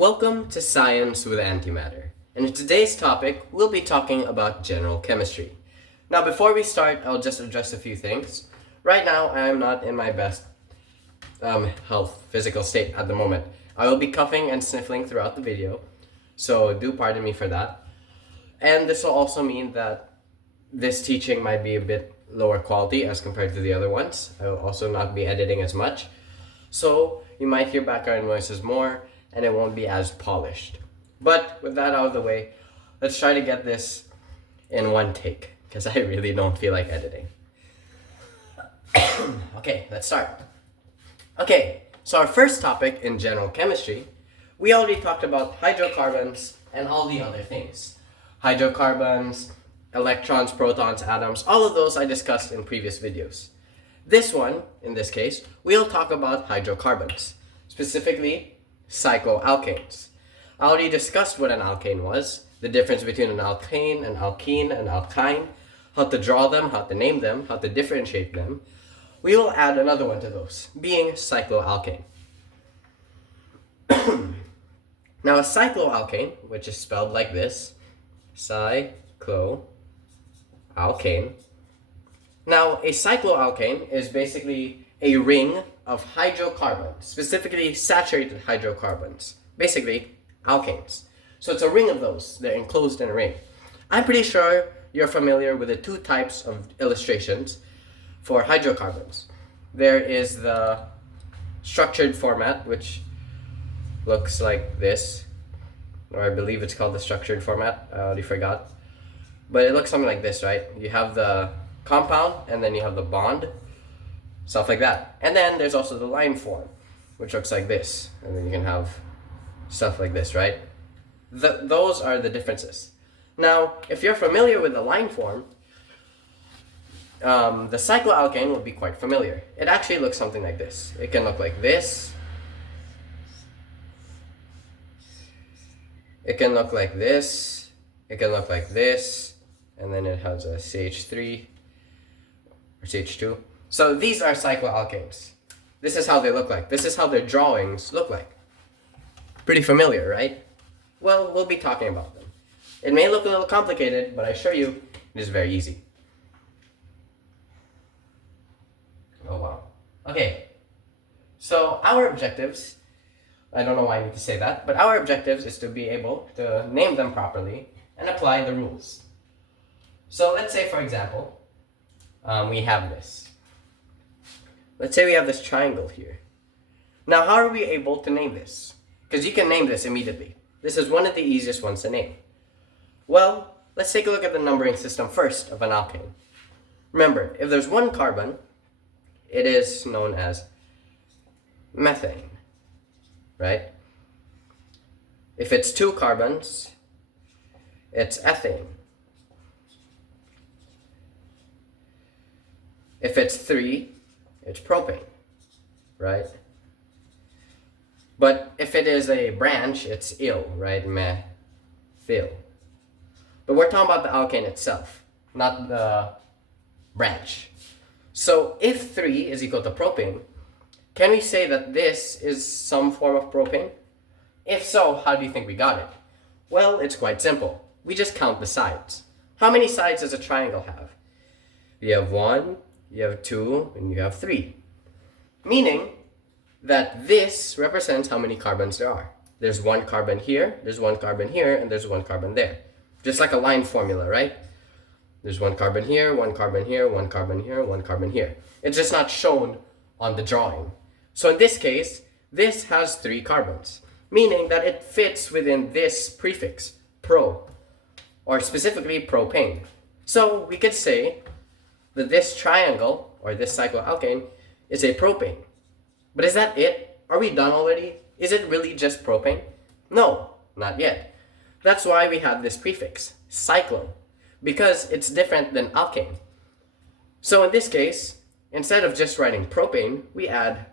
Welcome to Science with Antimatter, and in today's topic, we'll be talking about general chemistry. Now, before we start, I'll just address a few things. Right now, I am not in my best physical state at the moment. I will be coughing and sniffling throughout the video, so do pardon me for that. And this will also mean that this teaching might be a bit lower quality as compared to the other ones. I will also not be editing as much, so you might hear background noises more, and it won't be as polished. But with that out of the way, let's try to get this in one take, because I really don't feel like editing. Okay, let's start. Okay, so our first topic in general chemistry, we already talked about hydrocarbons and all the other things. Hydrocarbons, electrons, protons, atoms, all of those I discussed in previous videos. This one, in this case, we'll talk about hydrocarbons, specifically cycloalkanes. I already discussed what an alkane was, the difference between an alkane, an alkene, an alkyne, how to draw them, how to name them, how to differentiate them. We will add another one to those, being cycloalkane. Now a cycloalkane, which is spelled like this, cycloalkane. Now a cycloalkane is basically a ring of hydrocarbons, specifically saturated hydrocarbons, basically alkanes. So it's a ring of those, they're enclosed in a ring. I'm pretty sure you're familiar with the two types of illustrations for hydrocarbons. There is the structured format, which looks like this, or I believe it's called the structured format, I already forgot. But it looks something like this, right? You have the compound, and then you have the bond, stuff like that. And then there's also the line form, which looks like this, and then you can have stuff like this, right? Those are the differences. Now, if you're familiar with the line form, the cycloalkane will be quite familiar. It actually looks something like this. It can look like this. It can look like this. It can look like this. And then it has a CH3 or CH2. So these are cycloalkanes. This is how they look like. This is how their drawings look like. Pretty familiar, right? Well, we'll be talking about them. It may look a little complicated, but I assure you, it is very easy. Oh wow. Okay. So our objectives, I don't know why I need to say that, but our objectives is to be able to name them properly and apply the rules. So let's say, for example, we have this. Let's say we have this triangle here. Now, how are we able to name this? Because you can name this immediately. This is one of the easiest ones to name. Well, let's take a look at the numbering system first of an alkane. Remember, if there's one carbon, it is known as methane, right? If it's two carbons, it's ethane. If it's three, it's propane, right? But if it is a branch, it's il, right? Methyl. But we're talking about the alkane itself, not the branch. So if 3 is equal to propane, can we say that this is some form of propane? If so, how do you think we got it? Well, it's quite simple. We just count the sides. How many sides does a triangle have? You have 1, you have 2, and you have 3. Meaning that this represents how many carbons there are. There's one carbon here, there's one carbon here, and there's one carbon there. Just like a line formula, right? There's one carbon here, one carbon here, one carbon here, one carbon here. It's just not shown on the drawing. So in this case, this has 3 carbons, meaning that it fits within this prefix, pro, or specifically propane. So we could say that this triangle, or this cycloalkane, is a propane. But is that it? Are we done already? Is it really just propane? No, not yet. That's why we have this prefix, cyclo, because it's different than alkane. So in this case, instead of just writing propane, we add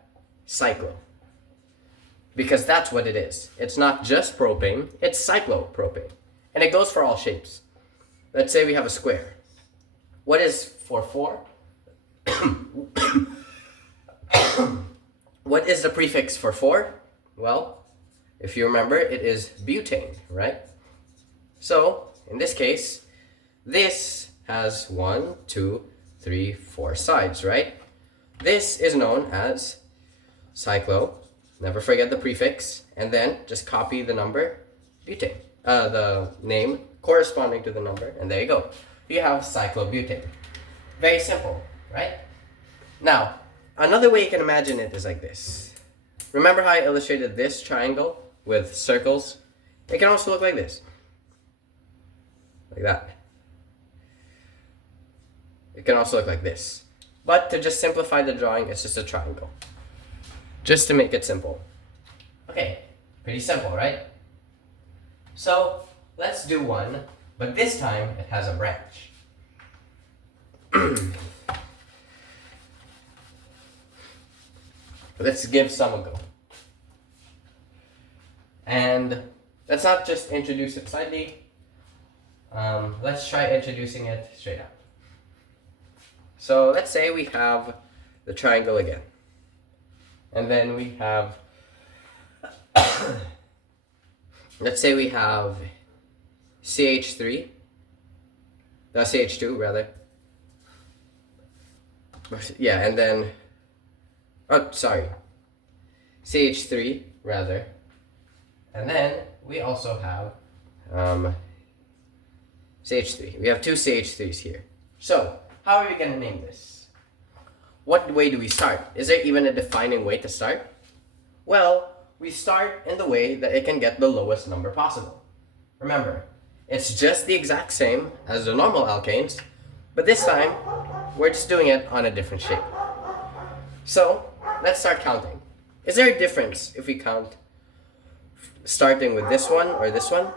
cyclo, because that's what it is. It's not just propane, it's cyclopropane. And it goes for all shapes. Let's say we have a square. What is 4? What is the prefix for 4? Well, If you remember, it is butane, right? So, in this case, this has 1, 2, 3, 4 sides, right? This is known as cyclo. Never forget the prefix, and then just copy the number butane, the name corresponding to the number, and there you go. You have cyclobutane. Very simple, right? Now, another way you can imagine it is like this. Remember how I illustrated this triangle with circles? It can also look like this. Like that. It can also look like this. But to just simplify the drawing, it's just a triangle. Just to make it simple. Okay, pretty simple, right? So, let's do one, but this time it has a branch. Let's give some a go. And let's not just introduce it slightly. Let's try introducing it straight up. So let's say we have the triangle again. And then we have, let's say we have CH3, CH2 rather. Yeah, and then, oh, sorry, CH3 rather. And then we also have CH3. We have two CH3s here. So, how are we going to name this? What way do we start? Is there even a defining way to start? Well, we start in the way that it can get the lowest number possible. Remember, it's just the exact same as the normal alkanes, but this time, we're just doing it on a different shape. So, let's start counting. Is there a difference if we count starting with this one or this one?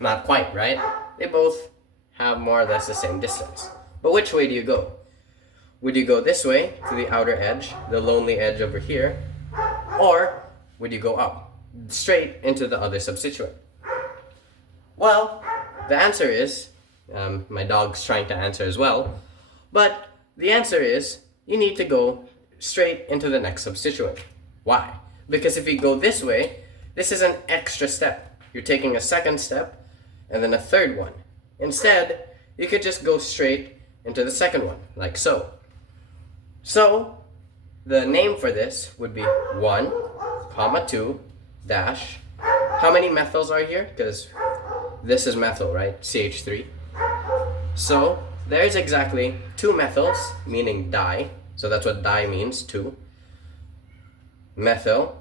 Not quite, right? They both have more or less the same distance. But which way do you go? Would you go this way to the outer edge, the lonely edge over here? Or would you go up, straight into the other substituent? Well, the answer is, my dog's trying to answer as well, but the answer is, you need to go straight into the next substituent. Why? Because if you go this way, this is an extra step. You're taking a second step, and then a third one. Instead, you could just go straight into the second one, like so. So, the name for this would be 1, comma 2, dash. How many methyls are here? Because this is methyl, right? CH3. So, there's exactly 2 methyls, meaning di. So that's what di means, 2. Methyl.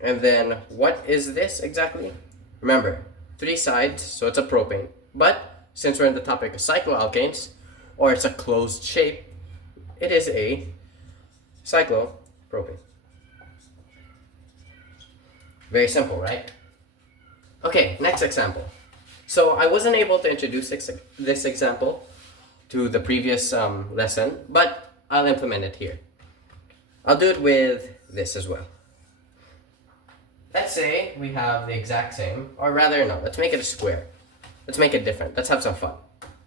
And then, what is this exactly? Remember, 3 sides, so it's a propane. But, since we're in the topic of cycloalkanes, or it's a closed shape, it is a cyclopropane. Very simple, right? Okay, next example. So I wasn't able to introduce this example to the previous lesson, but I'll implement it here. I'll do it with this as well. Let's say we have the exact same, or rather no, let's make it a square. Let's make it different. Let's have some fun.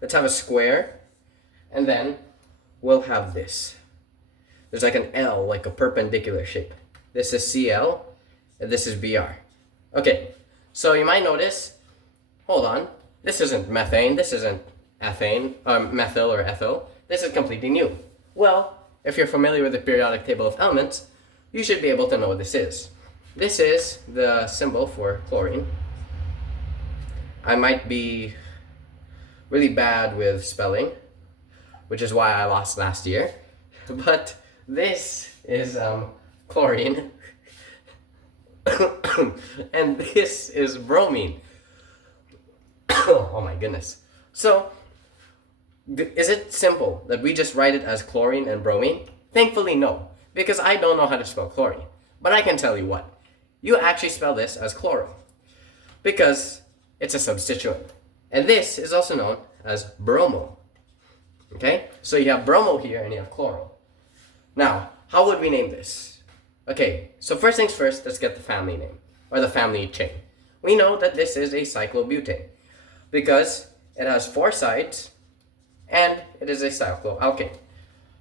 Let's have a square, and then we'll have this. There's like an L, like a perpendicular shape. This is Cl, and this is Br. Okay, so you might notice, hold on, this isn't methane, this isn't ethane, methyl or ethyl. This is completely new. Well, if you're familiar with the periodic table of elements, you should be able to know what this is. This is the symbol for chlorine. I might be really bad with spelling, which is why I lost last year. But this is chlorine, and this is bromine. Oh my goodness. So, is it simple that we just write it as chlorine and bromine? Thankfully, no, because I don't know how to spell chlorine. But I can tell you what. You actually spell this as chloro, because it's a substituent. And this is also known as bromo. Okay? So you have bromo here and you have chloro. Now, how would we name this? Okay, so first things first, let's get the family name, or the family chain. We know that this is a cyclobutane, because it has 4 sides, and it is a cycloalkane.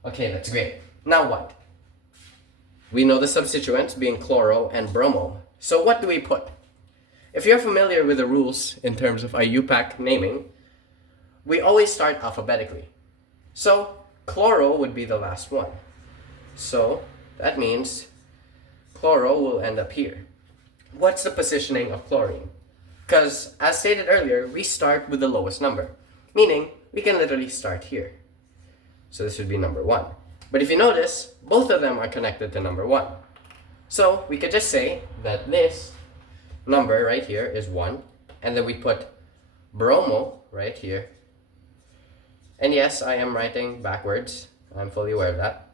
Okay, that's great. Now what? We know the substituents being chloro and bromo. So what do we put? If you're familiar with the rules in terms of IUPAC naming, we always start alphabetically. So chloro would be the last one. So that means chloro will end up here. What's the positioning of chlorine? Because as stated earlier, we start with the lowest number, meaning we can literally start here. So this would be number 1. But if you notice, both of them are connected to number 1. So we could just say that this number right here is 1, and then we put bromo right here. And yes, I am writing backwards. I'm fully aware of that.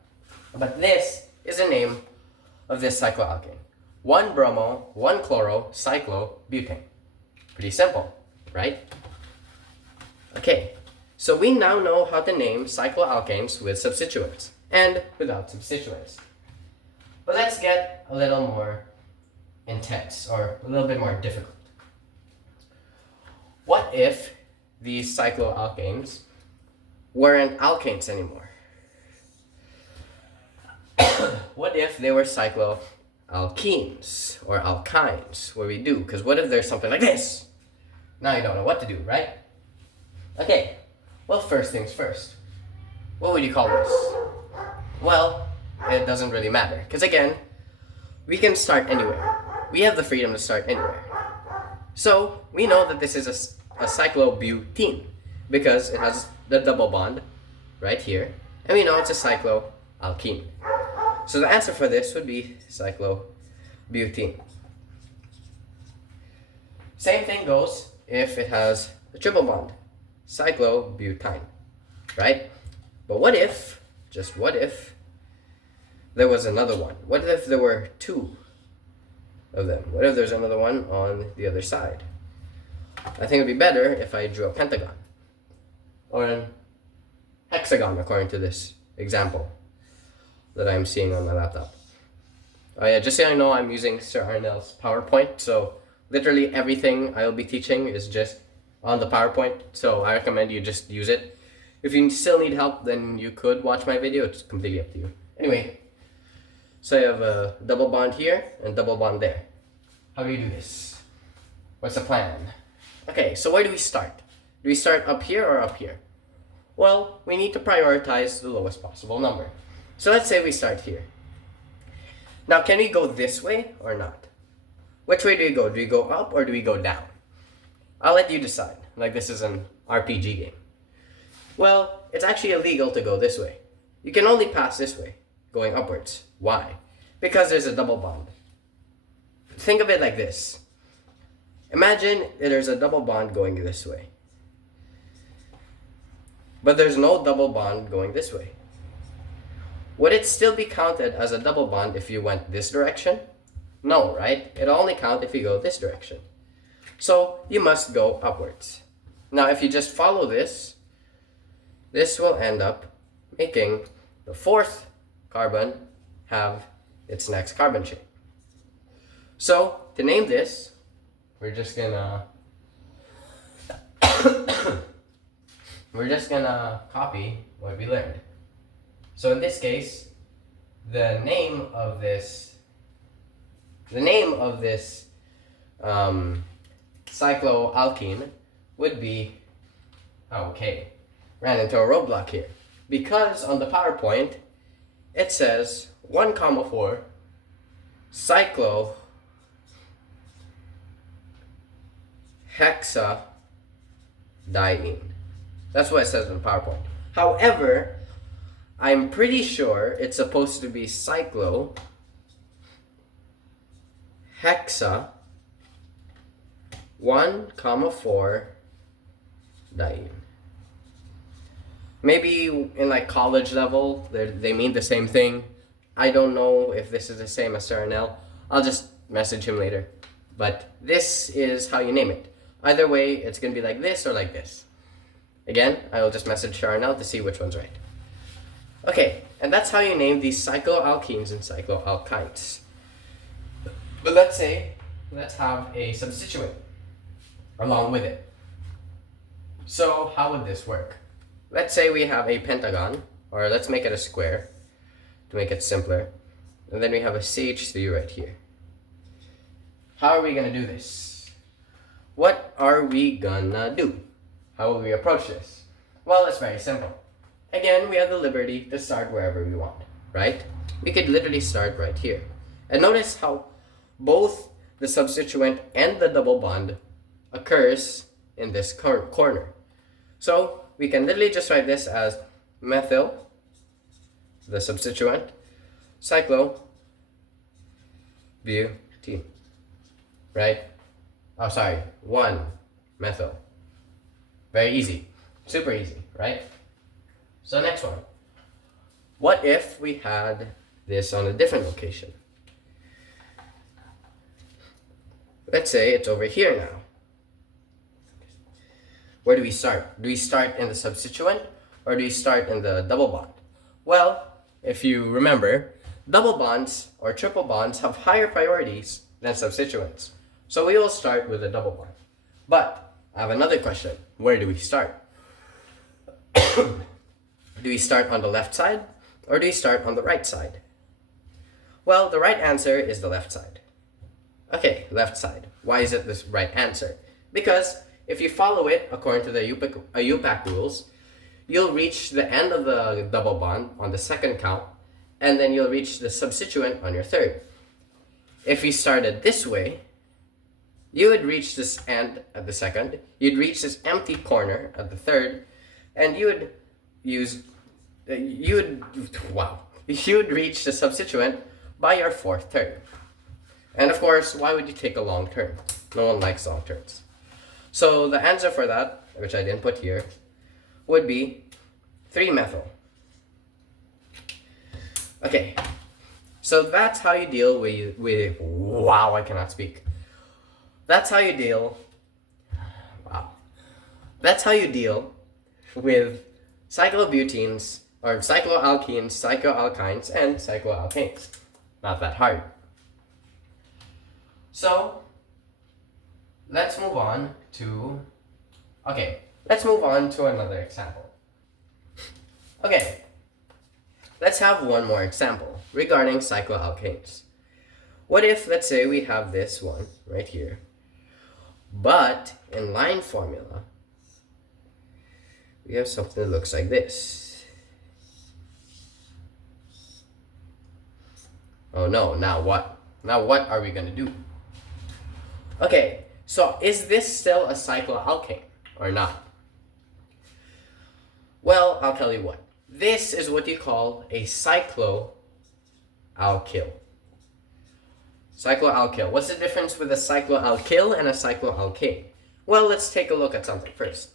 But this is the name of this cycloalkane. 1 bromo, 1 chloro, cyclobutane. Pretty simple, right? Okay, so we now know how to name cycloalkanes with substituents and without substituents. But let's get a little more intense, or a little bit more difficult. What if these cycloalkanes weren't alkanes anymore? What if they were cycloalkenes or alkynes? What do we do? Because what if there's something like this? Now you don't know what to do, right? Okay, well, first things first. What would you call this? Well, it doesn't really matter. Because again, we can start anywhere. We have the freedom to start anywhere. So we know that this is a cyclobutene because it has the double bond right here. And we know it's a cycloalkene. So the answer for this would be cyclobutene. Same thing goes if it has a triple bond, cyclobutyne, right? But what if, just what if, there was another one? What if there were 2 of them? What if there's another one on the other side? I think it would be better if I drew a pentagon or an hexagon according to this example that I'm seeing on my laptop. Oh yeah, just so you know, I'm using Sir Arnell's PowerPoint, so literally everything I'll be teaching is just on the PowerPoint, so I recommend you just use it. If you still need help, then you could watch my video, it's completely up to you. Anyway, so you have a double bond here and double bond there. How do we do this? What's the plan? Okay, so where do we start? Do we start up here or up here? Well, we need to prioritize the lowest possible number. So let's say we start here. Now, can we go this way or not? Which way do we go? Do we go up or do we go down? I'll let you decide, like this is an RPG game. Well, it's actually illegal to go this way. You can only pass this way, going upwards. Why? Because there's a double bond. Think of it like this. Imagine there's a double bond going this way. But there's no double bond going this way. Would it still be counted as a double bond if you went this direction? No, right? It'll only count if you go this direction. So you must go upwards. Now if you just follow this, this will end up making the 4th carbon have its next carbon chain. So to name this, we're just gonna copy what we learned. So in this case, the name of this cycloalkene would be, okay, ran into a roadblock here. Because on the PowerPoint, it says 1,4 cyclohexadiene. That's what it says on the PowerPoint. However, I'm pretty sure it's supposed to be cyclohexadiene. Hexa 1,4 diene. Maybe in like college level, they mean the same thing. I don't know if this is the same as Sir Arnell. I'll just message him later. But this is how you name it. Either way, it's going to be like this or like this. Again, I will just message Sir Arnell to see which one's right. Okay, and that's how you name these cycloalkenes and cycloalkynes. But let's have a substituent along with it. So how would this work? Let's say we have a pentagon, or let's make it a square to make it simpler. And then we have a CH3 right here. how are we gonna do this? What are we gonna do? How will we approach this? Well, it's very simple. Again, we have the liberty to start wherever we want, right? We could literally start right here. And notice how both the substituent and the double bond occurs in this corner. So we can literally just write this as methyl, the substituent, cyclobutene, right? Oh, sorry, 1-methyl. Very easy, super easy, right? So next one. What if we had this on a different location? Let's say it's over here now. Where do we start? Do we start in the substituent or do we start in the double bond? Well, if you remember, double bonds or triple bonds have higher priorities than substituents. So we will start with a double bond. But I have another question. Where do we start? Do we start on the left side or do we start on the right side? Well, the right answer is the left side. Okay, left side. Why is it this right answer? Because if you follow it according to the IUPAC rules, you'll reach the end of the double bond on the second count, and then you'll reach the substituent on your third. If you started this way, you would reach this end at the second, you'd reach this empty corner at the third, and you would reach the substituent by your fourth turn. And of course, why would you take a long turn? No one likes long turns. So the answer for that, which I didn't put here, would be 3-methyl. Okay, so that's how you deal with wow, I cannot speak. That's how you deal with cyclobutenes, or cycloalkenes, cycloalkynes, and cycloalkanes. Not that hard. So, let's move on to another example. Okay, let's have one more example regarding cycloalkanes. What if, let's say, we have this one right here, but in line formula, we have something that looks like this. Oh no, now what? Now what are we gonna do? Okay, so is this still a cycloalkane or not? Well, I'll tell you what. This is what you call a cycloalkyl. Cycloalkyl. What's the difference with a cycloalkyl and a cycloalkane? Well, let's take a look at something first.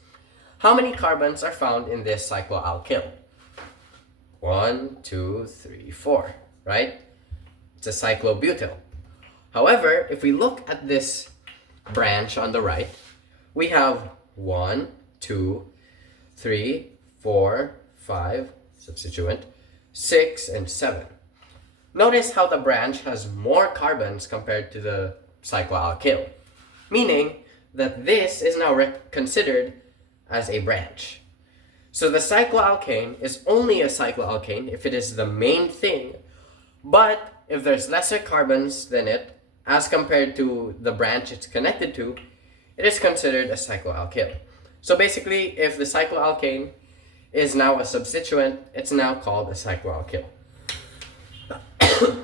How many carbons are found in this cycloalkyl? 1, 2, 3, 4, right? It's a cyclobutyl. However, if we look at this branch on the right, we have 1, 2, 3, 4, 5, substituent, 6, and 7. Notice how the branch has more carbons compared to the cycloalkyl, meaning that this is now considered as a branch. So the cycloalkane is only a cycloalkane if it is the main thing, but if there's lesser carbons than it, as compared to the branch it's connected to, it is considered a cycloalkyl. So basically, if the cycloalkane is now a substituent, it's now called a cycloalkyl.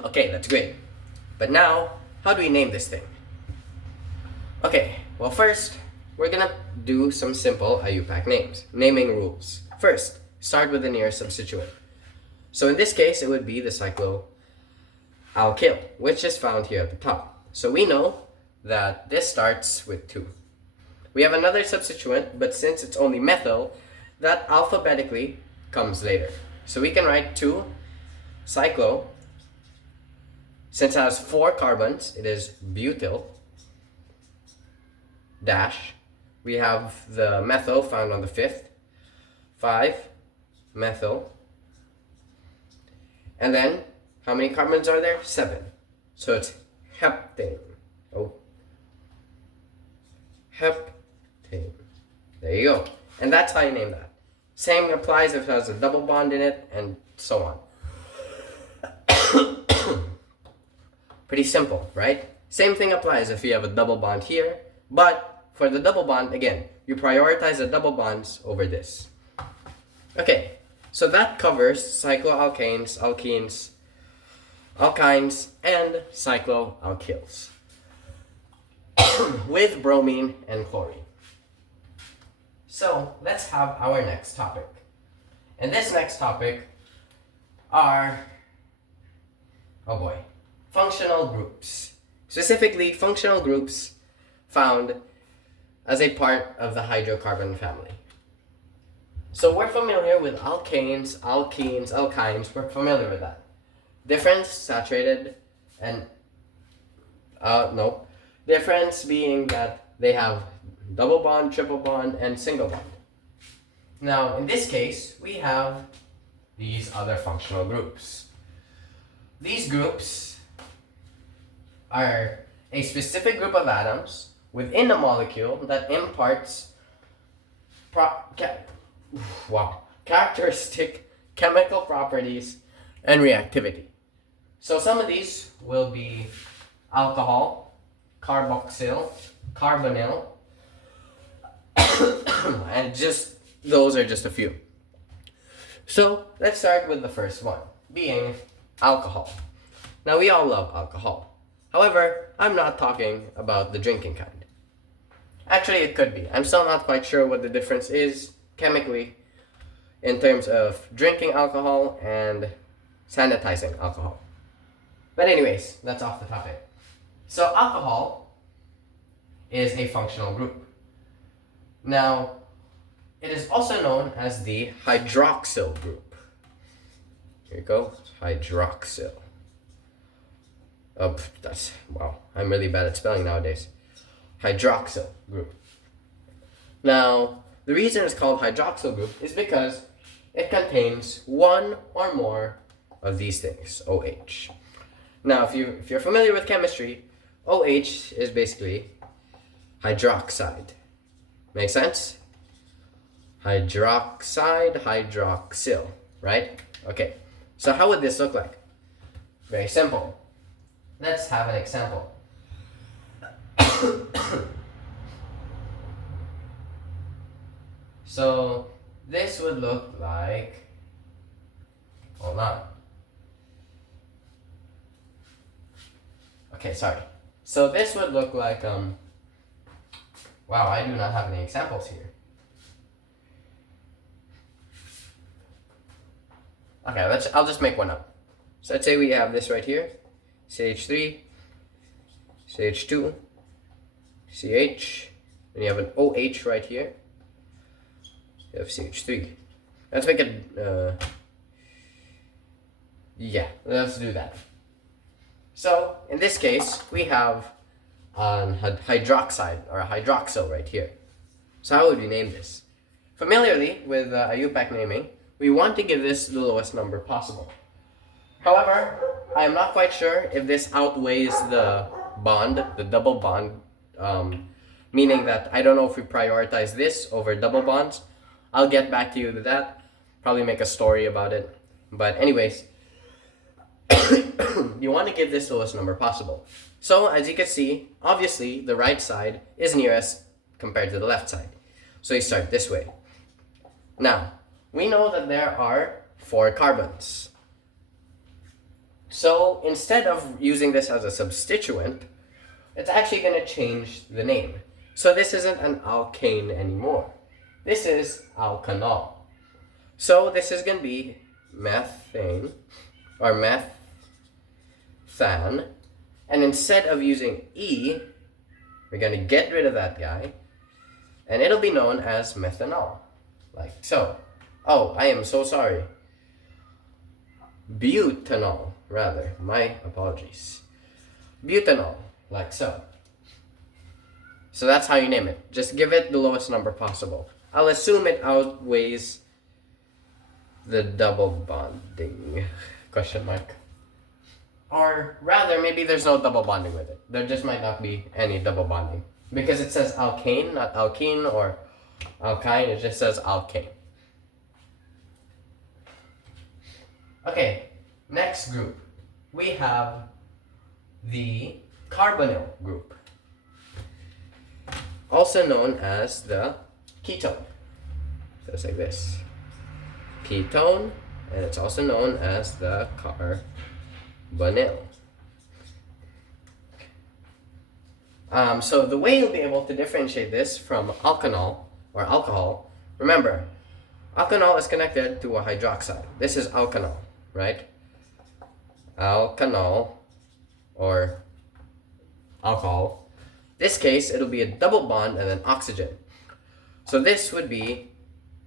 Okay, that's great. But now, how do we name this thing? Okay, well first, we're gonna do some simple IUPAC names, naming rules. First, start with the nearest substituent. So in this case, it would be the cycloalkyl, which is found here at the top. So we know that this starts with 2. We have another substituent, but since it's only methyl, that alphabetically comes later. So we can write 2 cyclo. Since it has 4 carbons, it is butyl dash. We have the methyl found on the 5th, 5-methyl. And then, how many carbons are there? 7. So it's heptane. Oh. Heptane. There you go. And that's how you name that. Same applies if it has a double bond in it, and so on. Pretty simple, right? Same thing applies if you have a double bond here, but for the double bond, again, you prioritize the double bonds over this. Okay, so that covers cycloalkanes, alkenes, alkynes, and cycloalkyls with bromine and chlorine. So let's have our next topic. And this next topic are, oh boy, functional groups. Specifically, functional groups found as a part of the hydrocarbon family. So we're familiar with alkanes, alkenes, alkynes. We're familiar with that. Difference, saturated, and difference being that they have double bond, triple bond, and single bond. Now, in this case, we have these other functional groups. These groups are a specific group of atoms within a molecule that imparts characteristic chemical properties and reactivity. So some of these will be alcohol, carboxyl, carbonyl, and just those are just a few. So let's start with the first one, being alcohol. Now we all love alcohol. However, I'm not talking about the drinking kind. Actually, it could be. I'm still not quite sure what the difference is chemically in terms of drinking alcohol and sanitizing alcohol. But anyways, that's off the topic. So alcohol is a functional group. Now, it is also known as the hydroxyl group. Here you go, hydroxyl. Oh, wow, I'm really bad at spelling nowadays. Hydroxyl group. Now, the reason it's called hydroxyl group is because it contains one or more of these things, OH. Now, if you're familiar with chemistry, OH is basically hydroxide. Make sense? Hydroxide, hydroxyl, right? Okay, so how would this look like? Very simple. Let's have an example. So this would look like, hold on. Okay, sorry. So this would look like, wow, I do not have any examples here. Okay, I'll just make one up. So let's say we have this right here, CH3, CH2, CH, and you have an OH right here. You have CH3. Let's make it, yeah, let's do that. So, in this case, we have hydroxide, or a hydroxyl right here. So how would we name this? Familiarly, with IUPAC naming, we want to give this the lowest number possible. However, I am not quite sure if this outweighs the bond, the double bond, meaning that I don't know if we prioritize this over double bonds. I'll get back to you with that, probably make a story about it. But anyways, you want to give this the lowest number possible. So as you can see, obviously the right side is nearest compared to the left side. So you start this way. Now, we know that there are 4 carbons. So instead of using this as a substituent, it's actually going to change the name. So this isn't an alkane anymore. This is alkanol. So this is going to be methane, or methan. And instead of using E, we're going to get rid of that guy. And it'll be known as methanol. Like so. Oh, I am so sorry. Butanol, rather. My apologies. Butanol, like so. So that's how you name it. Just give it the lowest number possible. I'll assume it outweighs the double bonding, question mark. Or rather, maybe there's no double bonding with it. There just might not be any double bonding. Because it says alkane, not alkene, or alkyne, it just says alkane. Okay, next group. We have the carbonyl group, also known as the ketone. So it's like this. Ketone, and it's also known as the carbonyl. So the way you'll be able to differentiate this from alkanol or alcohol, remember, alkanol is connected to a hydroxide. This is alkanol, right? Alkanol or alcohol. This case, it'll be a double bond and then oxygen. So this would be,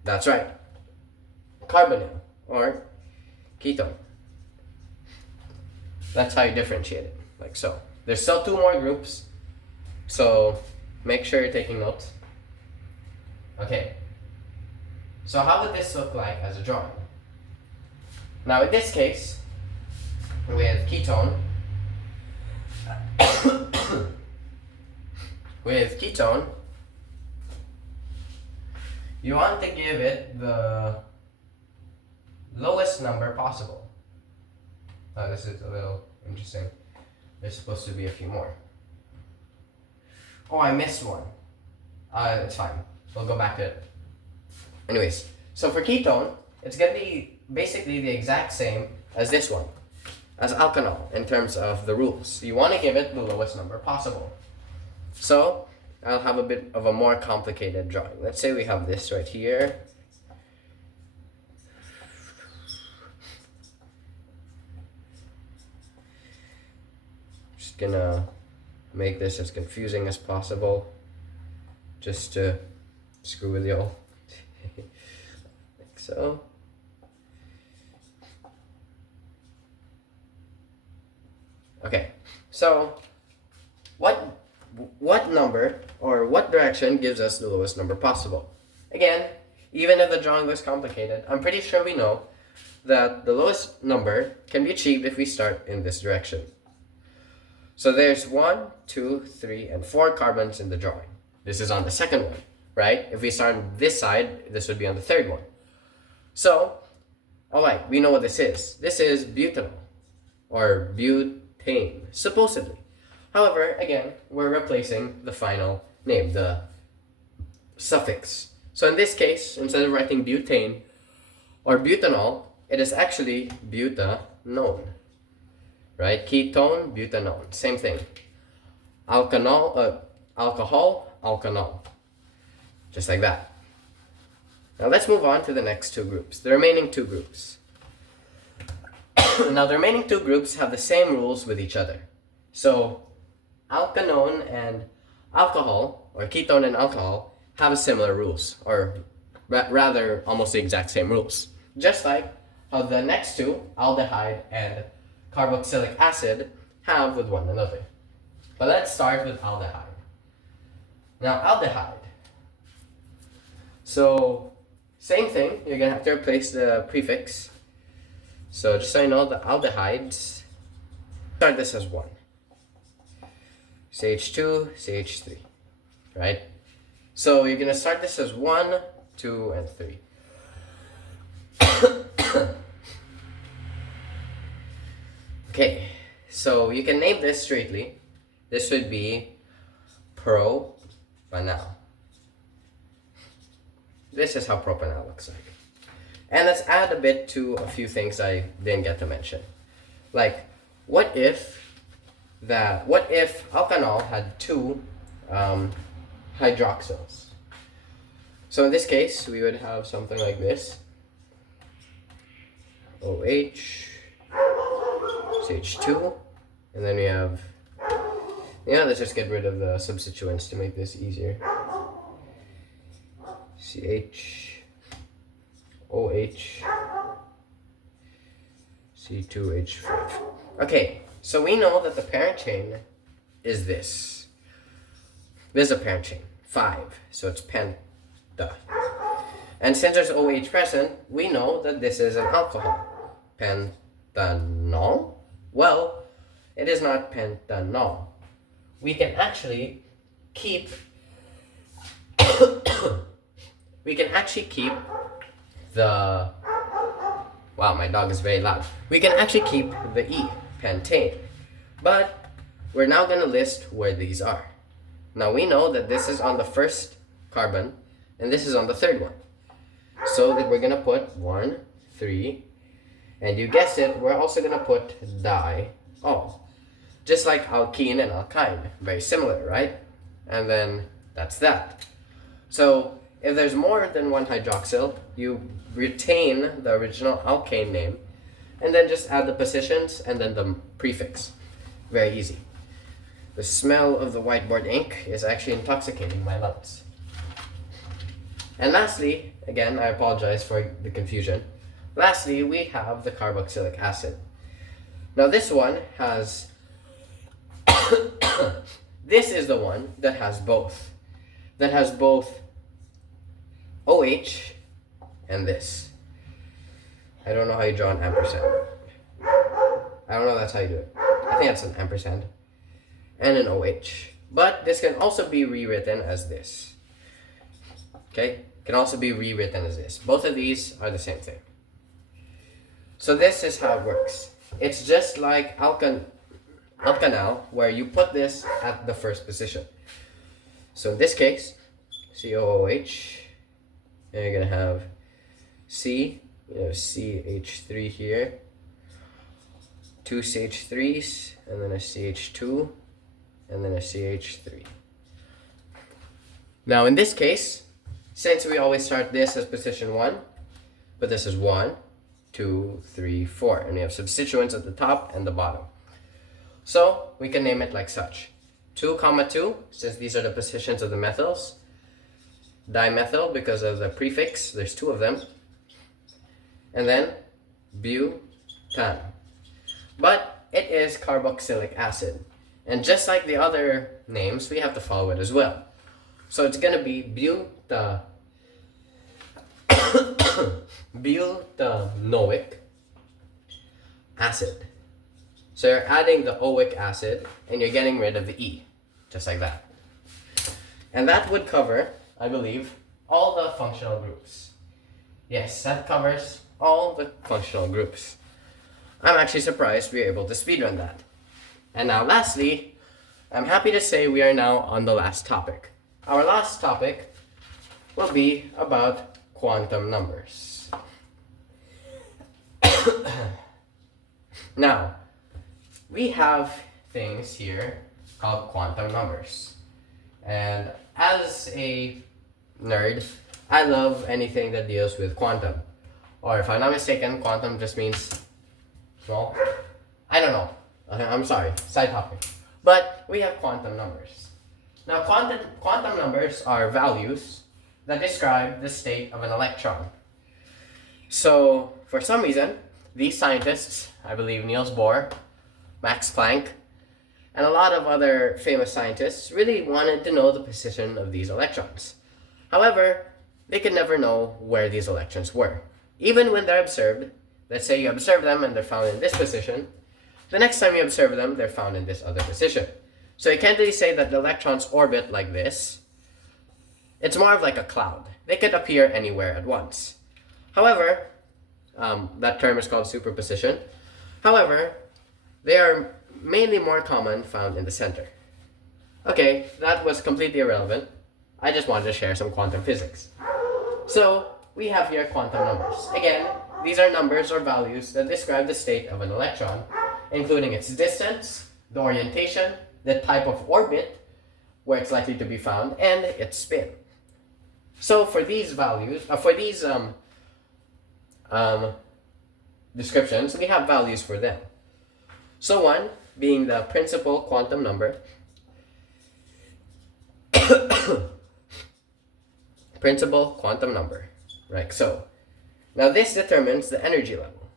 that's right, carbonyl or ketone. That's how you differentiate it, like so. There's still two more groups, so make sure you're taking notes. Okay, so how would this look like as a drawing? Now in this case, with ketone, you want to give it the lowest number possible. This is a little interesting. There's supposed to be a few more. Oh, I missed one. It's fine. We'll go back to it. Anyways, so for ketone, it's going to be basically the exact same as this one, as alkanol, in terms of the rules. You want to give it the lowest number possible. So, I'll have a bit of a more complicated drawing. Let's say we have this right here. Just gonna make this as confusing as possible, just to screw with y'all. Like so. Okay, so what number or what direction gives us the lowest number possible? Again, even if the drawing looks complicated, I'm pretty sure we know that the lowest number can be achieved if we start in this direction. So there's 1, 2, 3, and 4 carbons in the drawing. This is on the second one, right? If we start on this side, this would be on the third one. So, alright, we know what this is. This is butanol, or butane, supposedly. However, again, we're replacing the final name, the suffix. So in this case, instead of writing butane or butanol, it is actually butanone. Right? Ketone, butanone. Same thing. Alcohol, alkanol. Just like that. Now let's move on to the next two groups. The remaining two groups. Now the remaining two groups have the same rules with each other. So alkanone and alcohol, or ketone and alcohol, have similar rules, or rather almost the exact same rules. Just like how the next two, aldehyde and carboxylic acid, have with one another. But let's start with aldehyde. Now aldehyde. So same thing, you're gonna have to replace the prefix. So just so you know, the aldehydes, start this as 1. CH2, CH3, right? So you're gonna start this as 1, 2, and 3. Okay, so you can name this straightly. This would be propanal. This is how propanal looks like. And let's add a bit to a few things I didn't get to mention. Like, what if alkanol had 2 hydroxyls? So in this case, we would have something like this. OH, CH2, and then we have, let's just get rid of the substituents to make this easier. CH, OH, C2H5. Okay, so we know that the parent chain is this. This is a parent chain, 5, so it's penta. And since there's OH present, we know that this is an alcohol. Pentanol? Well, it is not pentanol. We can actually keep the, wow, my dog is very loud. We can actually keep the E, pentane. But we're now going to list where these are. Now we know that this is on the first carbon and this is on the third one. So that we're going to put 1, 3, and you guessed it, we're also going to put diol. Just like alkene and alkyne, very similar, right? And then that's that. So if there's more than one hydroxyl, you retain the original alkane name and then just add the positions and then the prefix. Very easy. The smell of the whiteboard ink is actually intoxicating my lungs. And lastly, again, I apologize for the confusion. Lastly, we have the carboxylic acid. Now this one has, this is the one that has both. That has both OH and this. I don't know how you draw an ampersand. I don't know if that's how you do it. I think that's an ampersand. And an OH. But this can also be rewritten as this. Okay? Can also be rewritten as this. Both of these are the same thing. So this is how it works. It's just like alkanal, where you put this at the first position. So in this case, COOH, and you're gonna have C, you know, CH3 here, 2 CH3s, and then a CH2, and then a CH3. Now in this case, since we always start this as position 1, but this is 1, 2, 3, 4, and we have substituents at the top and the bottom. So we can name it like such. 2, 2, since these are the positions of the methyls. Dimethyl, because of the prefix, there's 2 of them. And then butan. But it is carboxylic acid. And just like the other names, we have to follow it as well. So it's going to be butanoic acid. So you're adding the oic acid and you're getting rid of the E, just like that. And that would cover, I believe, all the functional groups. Yes, that covers all the functional groups. I'm actually surprised we were able to speedrun that. And now lastly, I'm happy to say we are now on the last topic. Our last topic will be about quantum numbers. Now, we have things here called quantum numbers. And as a nerd, I love anything that deals with quantum. Or if I'm not mistaken, quantum just means, well, I don't know. I'm sorry, side topic. But we have quantum numbers. Now, quantum numbers are values that describe the state of an electron. So, for some reason, these scientists, I believe Niels Bohr, Max Planck, and a lot of other famous scientists really wanted to know the position of these electrons. However, they could never know where these electrons were. Even when they're observed, let's say you observe them and they're found in this position, the next time you observe them, they're found in this other position. So you can't really say that the electrons orbit like this. It's more of like a cloud. They could appear anywhere at once. However, that term is called superposition. However, they are mainly more common found in the center. Okay, that was completely irrelevant. I just wanted to share some quantum physics. So, we have here quantum numbers. Again, these are numbers or values that describe the state of an electron, including its distance, the orientation, the type of orbit where it's likely to be found, and its spin. So for these values, descriptions, we have values for them. So 1 being the principal quantum number, principal quantum number, right? So now this determines the energy level.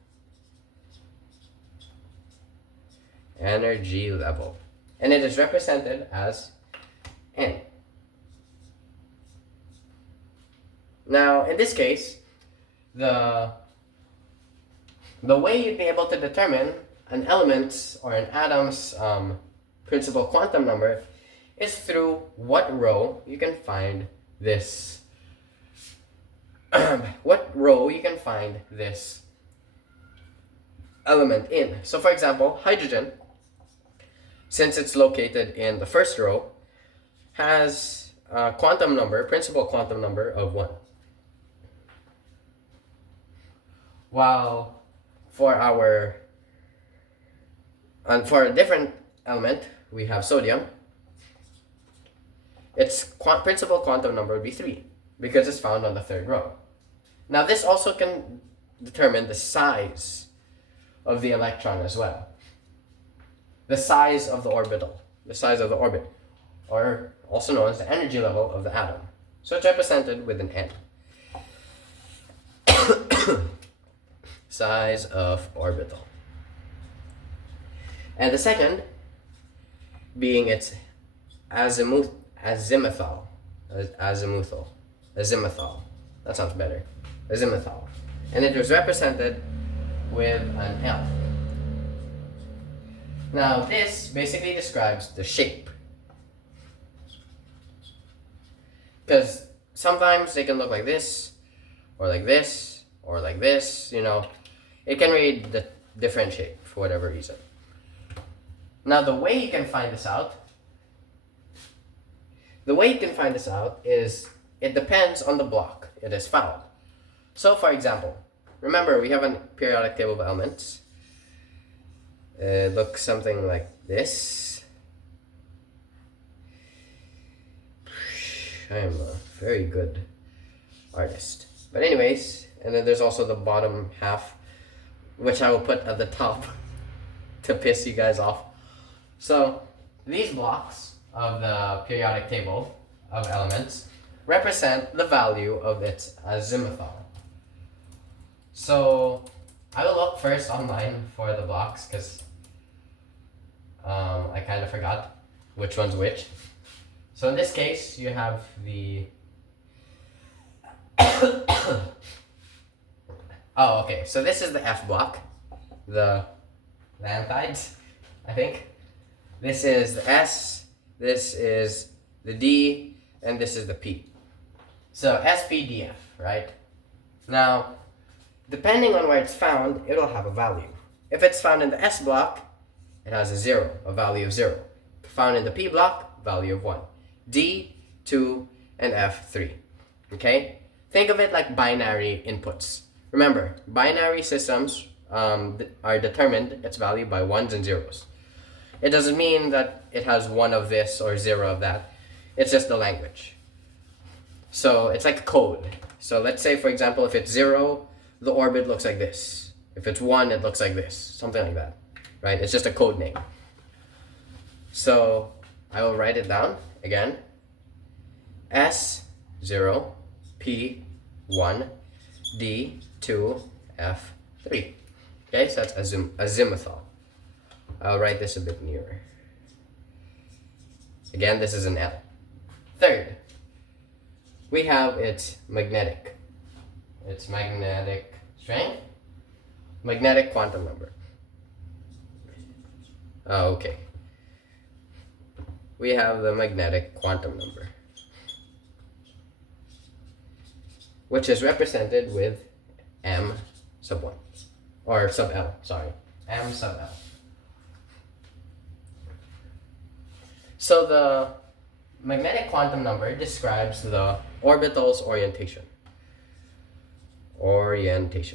Energy level. And it is represented as N. Now, in this case, the way you'd be able to determine an element's or an atom's principal quantum number is through what row you can find this element in. So for example, hydrogen since it's located in the first row, has a quantum number, principal quantum number of 1. While for for a different element, we have sodium, its principal quantum number would be 3 because it's found on the third row. Now this also can determine the size of the electron as well. The size of the orbital, the size of the orbit, or also known as the energy level of the atom. So it's represented with an N. Size of orbital. And the second being its azimuthal. That sounds better. Azimuthal. And it was represented with an L. Now this basically describes the shape. Because sometimes they can look like this, or like this, or like this, you know. It can really differentiate for whatever reason. Now the way you can find this out is it depends on the block it is found. So for example, remember we have a periodic table of elements. It looks something like this. I am a very good artist. But anyways, and then there's also the bottom half, which I will put at the top to piss you guys off. So these blocks of the periodic table of elements represent the value of its azimuthal. So I will look first online for the blocks because I kind of forgot which one's which. So in this case, you have the oh, okay. So this is the F block, the lanthides, I think. This is the S, this is the D, and this is the P. So SPDF, right? Now, depending on where it's found, it'll have a value. If it's found in the S block, it has a 0, a value of 0. Found in the P block, value of 1. D, 2, and F, 3. Okay? Think of it like binary inputs. Remember, binary systems are determined, its value, by 1s and 0s. It doesn't mean that it has 1 of this or 0 of that. It's just the language. So it's like a code. So let's say, for example, if it's 0, the orbit looks like this. If it's 1, it looks like this. Something like that. Right? It's just a code name. So I will write it down again. S, 0, P, 1, D, 2, F, 3. Okay, so that's azimuthal. I'll write this a bit nearer. Again, this is an L. Third, we have its magnetic strength, magnetic quantum number. Oh, okay. We have the magnetic quantum number, which is represented with M sub 1, or sub L, sorry, M sub L. So the magnetic quantum number describes the orbital's orientation.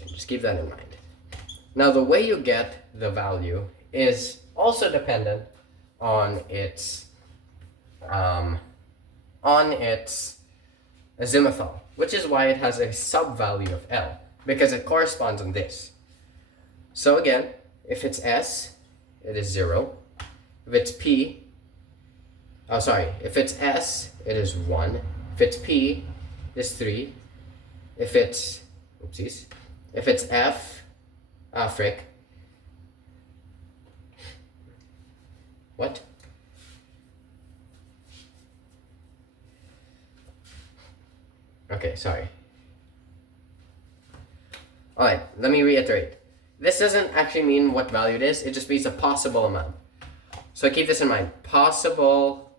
Just keep that in mind. Now the way you get the value is also dependent on its azimuthal, which is why it has a sub-value of L, because it corresponds on this. So again, if it's S, it is 0. If it's if it's S, it is 1. If it's P, it's 3. If it's F, what? Okay, sorry. Alright, let me reiterate. This doesn't actually mean what value it is, it just means a possible amount. So keep this in mind. Possible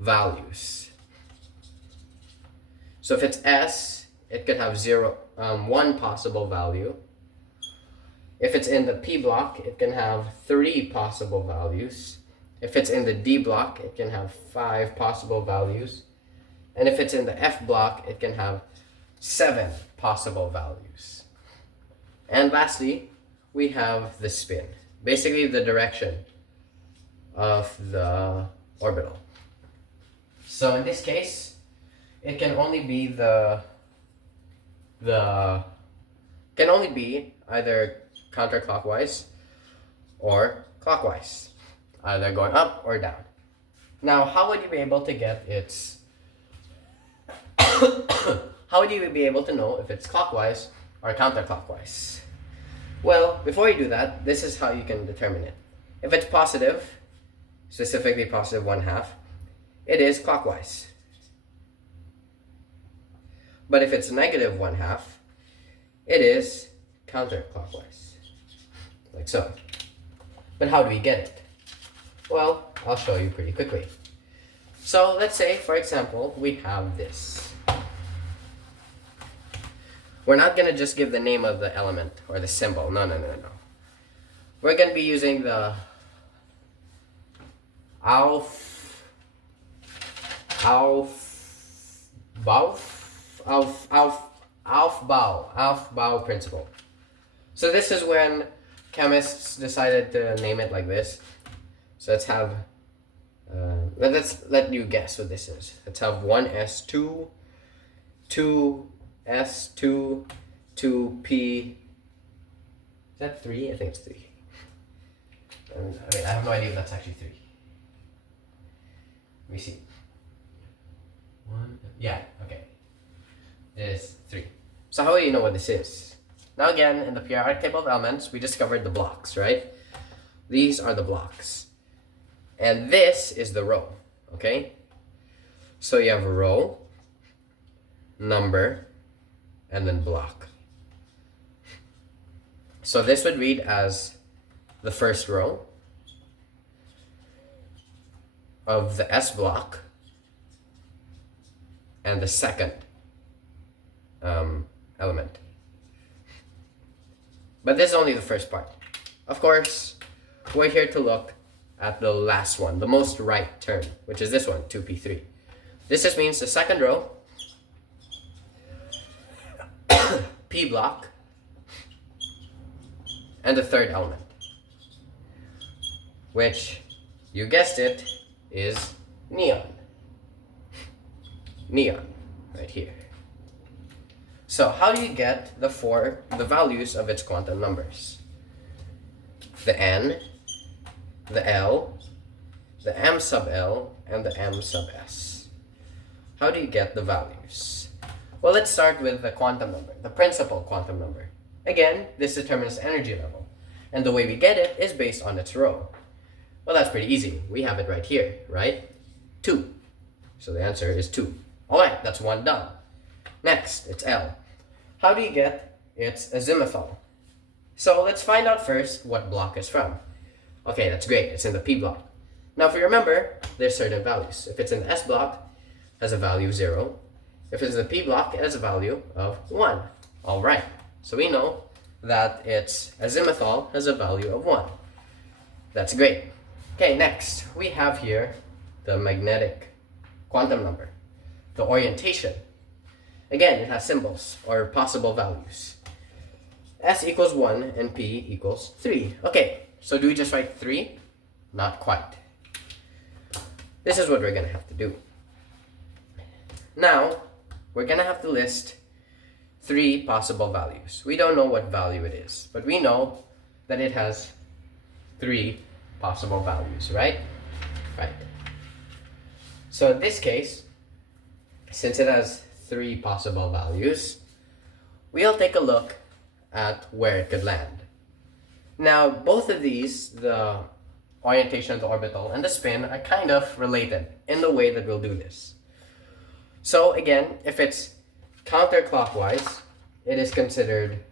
values. So if it's S, it could have 1 possible value. If it's in the P block, it can have 3 possible values. If it's in the D block, it can have 5 possible values. And if it's in the F block, it can have 7 possible values. And lastly, we have the spin, basically the direction of the orbital. So in this case, it can only be can only be either counterclockwise or clockwise, either going up or down. Now, how would you be able to get its how would you be able to know if it's clockwise or counterclockwise? Well, before you do that, this is how you can determine it. If it's positive, specifically positive 1/2, it is clockwise. But if it's negative 1/2, it is counterclockwise, like so. But how do we get it? Well, I'll show you pretty quickly. So let's say, for example, we have this. We're not going to just give the name of the element or the symbol. No. We're going to be using the Aufbau principle. So this is when chemists decided to name it like this. So let's have, let you guess what this is. Let's have 1s2, 2s2, 2p. Is that 3? I think it's 3. I have no idea if that's actually 3. Let me see. 1, yeah, okay. It is 3. So how do you know what this is? Now again, in the periodic table of elements, we discovered the blocks, right? These are the blocks. And this is the row, okay? So you have row, number, and then block. So this would read as the first row of the S block and the second element. But this is only the first part. Of course, we're here to look at the last one, the most right term, which is this one, 2p3. This just means the second row, P block, and the third element, which, you guessed it, is neon. Neon, right here. So how do you get the values of its quantum numbers? The N, the L, the M sub L, and the M sub S. How do you get the values? Well, let's start with the quantum number, the principal quantum number. Again, this determines energy level, and the way we get it is based on its row. Well, that's pretty easy. We have it right here, right? 2. So the answer is 2. Alright, that's 1 done. Next, it's L. How do you get its azimuthal? So let's find out first what block it's from. Okay, that's great. It's in the P block. Now, if you remember, there's certain values. If it's in the S block, it has a value of 0. If it's in the P block, it has a value of 1. Alright, so we know that its azimuthal has a value of 1. That's great. Okay, next, we have here the magnetic quantum number, the orientation. Again, it has symbols or possible values. S equals 1 and P equals 3. Okay, so do we just write 3? Not quite. This is what we're going to have to do. Now, we're going to have to list 3 possible values. We don't know what value it is, but we know that it has 3 possible values, right? Right. So in this case, since it has 3 possible values, we'll take a look at where it could land. Now, both of these, the orientation of the orbital and the spin, are kind of related in the way that we'll do this. So again, if it's counterclockwise, it is considered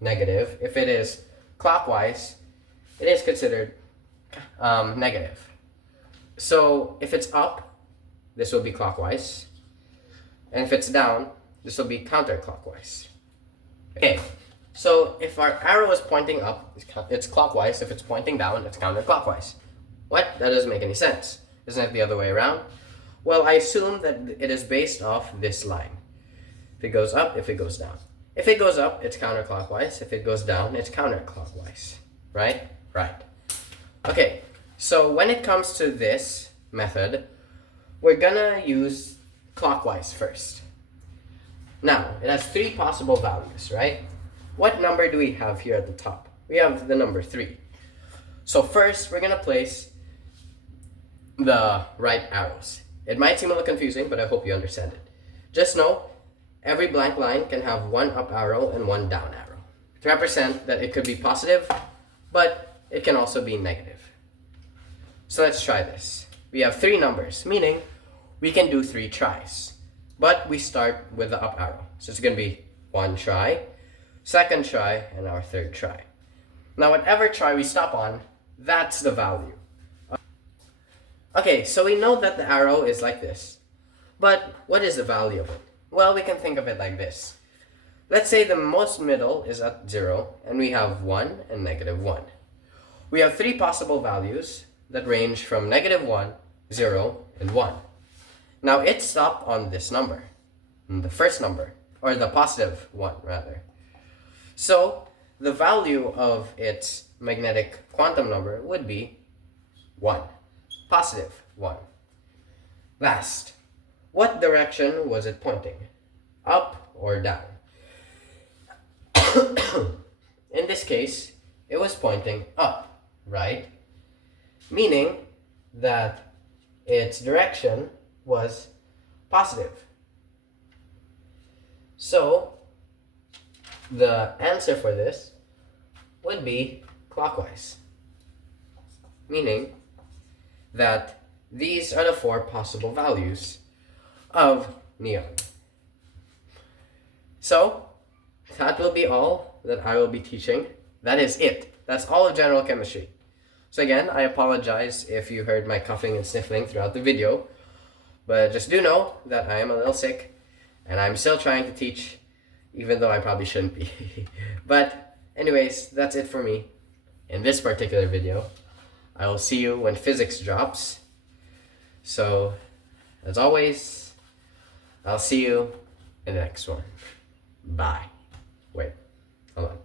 negative. If it is clockwise, it is considered negative. So if it's up, this will be clockwise. And if it's down, this will be counterclockwise. Okay, So if our arrow is pointing up, it's clockwise. If it's pointing down, it's counterclockwise. What? That doesn't make any sense. Isn't it the other way around? Well, I assume that it is based off this line. If it goes up, if it goes down. If it goes up, it's counterclockwise. If it goes down, it's counterclockwise. Right? Right. Okay, so when it comes to this method, we're gonna use clockwise first. Now, it has 3 possible values, right? What number do we have here at the top? We have the number 3. So first, we're gonna place the right arrows. It might seem a little confusing, but I hope you understand it. Just know, every blank line can have 1 up arrow and 1 down arrow to represent that it could be positive, but it can also be negative. So let's try this. We have 3 numbers, meaning we can do 3 tries. But we start with the up arrow. So it's going to be 1 try, 2nd try, and our 3rd try. Now whatever try we stop on, that's the value. Okay, so we know that the arrow is like this. But what is the value of it? Well, we can think of it like this. Let's say the most middle is at 0, and we have 1 and -1. We have 3 possible values that range from -1, 0, and 1. Now it stopped on this number, the first number, or the positive one rather. So the value of its magnetic quantum number would be 1, positive 1. Last, what direction was it pointing? Up or down? In this case, it was pointing up, right? Meaning that its direction was positive. So the answer for this would be clockwise, meaning that these are the 4 possible values of neon. So that will be all that I will be teaching. That is it. That's all of general chemistry. So again, I apologize if you heard my coughing and sniffling throughout the video, but just do know that I am a little sick and I'm still trying to teach, even though I probably shouldn't be. But anyways, that's it for me in this particular video. I will see you when physics drops. So as always, I'll see you in the next one. Bye. Wait, hold on.